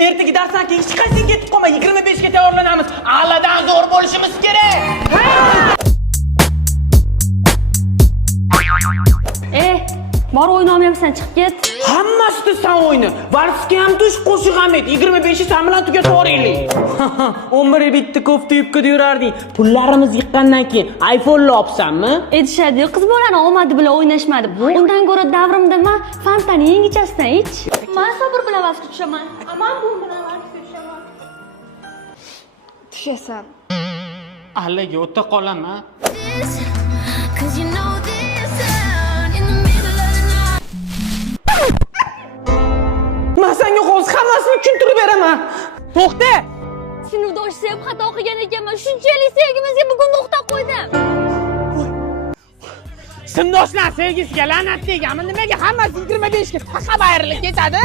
Ertaga darsdan keyin hech qaysi ketib qolma. 25 ga tayyorlanamiz. A'ladan zo'r bo'lishimiz kerak. Bor o'ynayapsan, chiqib ket. Hammasida sen o'yna. Varsga ham tush, qo'shiq ham et. 25 san bilan tugatib yuboraylik. Umri bitta kofta yubkada yurarding. Pullarimiz yiqqandan keyin iPhone olibsanmi? Aytishadi, qiz bolani omadi bilan o'ynashmadi. Undan ko'ra davrimda men Fantani yangichasidan ich. Men sabr bilan vasga tushaman. Aman bu bilan vasga tushaman. Tushasan. Allaga o'ta qolaman. Men senga hozir hammasini tushuntirib beraman. To'xta! Sinfdosh sevib xato qilgan ekanman. Shunchalik sevgimizga bugun nuqta qo'ydim. Sinfdoshlar sevgisiga la'nat deganmi? Nimaga hammasi 25 ga taqab ayrilib ketadi?